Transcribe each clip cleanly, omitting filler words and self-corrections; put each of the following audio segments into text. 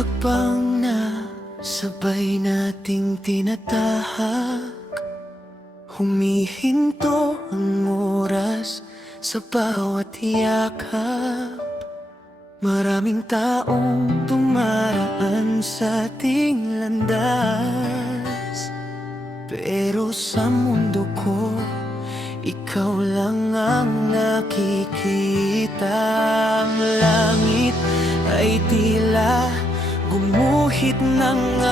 hakbang na sabay nating tinatahak, humihinto ang oras sa bawat yakap. Maraming taong dumaraan sa ating landas, pero sa mundo ko, ikaw lang ang nakikita. Ang langit ay tila gumuhit ng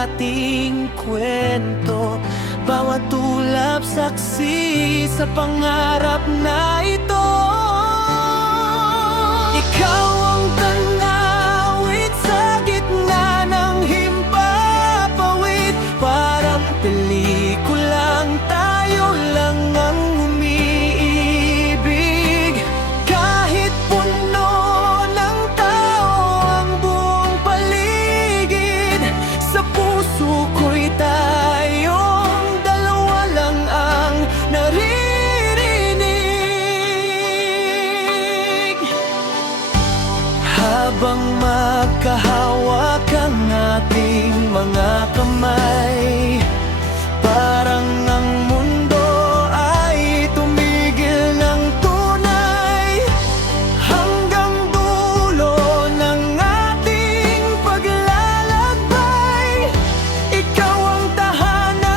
ating kwento, bawat ulap saksi sa pangarap na ito. Ikaw ang tanawin sa gitna ng himpapawid, parang pelikulang tayo lang ang umiibig. Kahit puno ng tao ang buong paligid, sa puso ko'y tayong dalawa lang ang naririnig. Habang magkahawak ang ating mga kamay, parang ang mundo ay tumigil ng tunay. Hanggang dulo ng ating paglalakbay, ikaw ang tahanan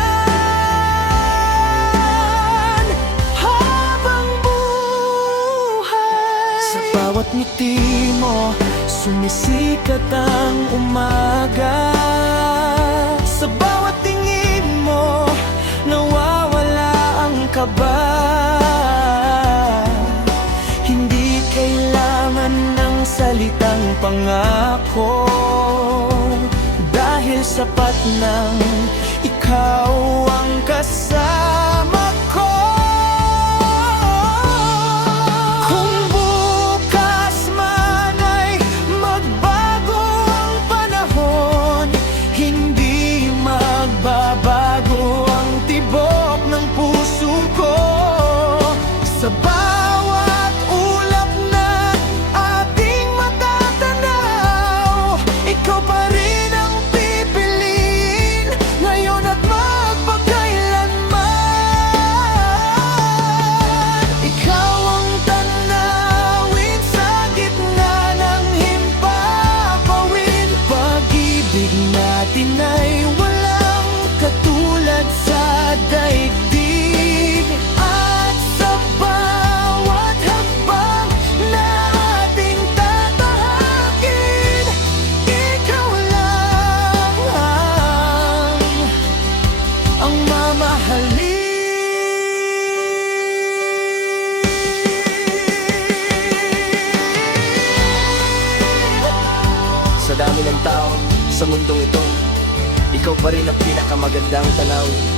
habang buhay. Sa bawat ngiti mo, sumisikat ang umaga. Sa bawat tingin mo, nawawala ang kaba. Hindi kailangan ng salitang pangako, dahil sapat nang ikaw ang kasama ko. Kung bukas man ay magbago ang panahon, hindi magbabago ang tibok ng puso ko. Sa bawat ulap na ating matatanaw, ikaw pa rin ang pipiliin ngayon at magpakailanman. Ikaw ang tanawin sa gitna ng himpapawid, pag-ibig natin ay walang katulad sa daigdig. At sa bawat hakbang na ating tatahakin, ikaw lang ang mamahalin. Sa dami ng tao sa mundong ito, ikaw pa rin ang pinakamagandang tanawin.